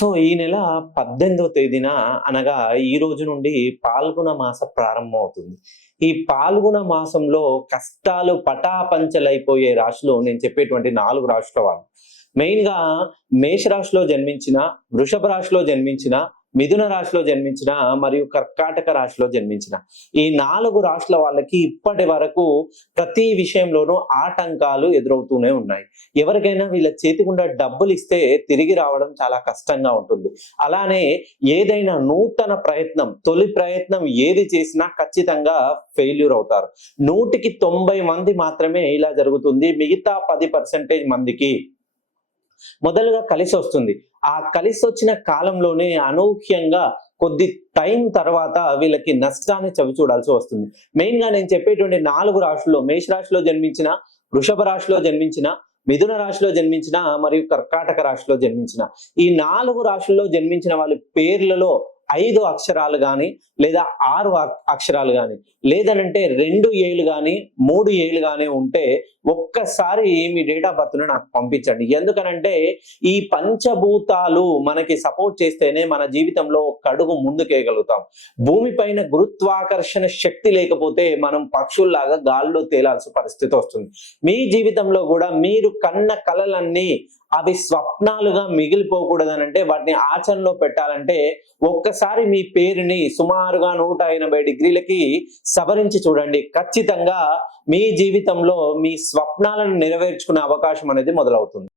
So, ఈ నెల 18వ తేదీన అనగా ఈ రోజు నుండి పాల్గొన మాస ప్రారంభమవుతుంది. ఈ పాల్గొన మాసంలో కష్టాలు పటాపంచలైపోయే రాశులు నేను చెప్పేటువంటి 4 రాశుల వాళ్ళు. మెయిన్‌గా మేషరాశిలో జన్మించిన, వృషభ రాశిలో జన్మించిన, మిథున రాశిలో జన్మించిన మరియు కర్కాటక రాశిలో జన్మించిన ఈ 4 రాశుల వాళ్ళకి ఇప్పటి వరకు ప్రతి విషయంలోనూ ఆటంకాలు ఎదురవుతూనే ఉన్నాయి. ఎవరికైనా వీళ్ళ చేతిగుండా డబ్బులిస్తే తిరిగి రావడం చాలా కష్టంగా ఉంటుంది. అలానే ఏదైనా నూతన ప్రయత్నం, తొలి ప్రయత్నం ఏది చేసినా ఖచ్చితంగా ఫెయిల్యూర్ అవుతారు. 100కి 90 మంది మాత్రమే ఇలా జరుగుతుంది. మిగతా 10% మందికి మొదలుగా కలిసొస్తుంది. ఆ కలిసొచ్చిన కాలంలోనే అనూహ్యంగా కొద్ది టైం తర్వాత వీళ్ళకి నష్టాన్ని చవిచూడాల్సి వస్తుంది. మెయిన్‌గా నేను చెప్పేటువంటి 4 రాశుల్లో మేషరాశిలో జన్మించిన, వృషభ రాశిలో జన్మించిన, మిథున రాశిలో జన్మించిన మరియు కర్కాటక రాశిలో జన్మించిన ఈ 4 రాశుల్లో జన్మించిన వాళ్ళ పేర్లలో 5 అక్షరాలు గాని, లేదా 6 అక్షరాలు గాని, లేదనంటే 2 ఏళ్ళు గాని, 3 ఏళ్ళు గాని ఉంటే ఒక్కసారి మీ డేట్ ఆఫ్ బర్త్‌ను నాకు పంపించండి. ఎందుకనంటే ఈ పంచభూతాలు మనకి సపోర్ట్ చేస్తేనే మన జీవితంలో ఒక అడుగు ముందుకేయగలుగుతాం. భూమిపైన గురుత్వాకర్షణ శక్తి లేకపోతే మనం పక్షుల్లాగా గాల్లో తేలాల్సిన పరిస్థితి వస్తుంది. మీ జీవితంలో కూడా మీరు కన్న కలలన్నీ అవి స్వప్నాలుగా మిగిలిపోకూడదనంటే, వాటిని ఆచరణలో పెట్టాలంటే ఒక్కసారి మీ పేరుని సుమారుగా 180 డిగ్రీలకి సవరించి చూడండి. ఖచ్చితంగా మీ జీవితంలో మీ స్వప్నాలను నెరవేర్చుకునే అవకాశం అనేది మొదలవుతుంది.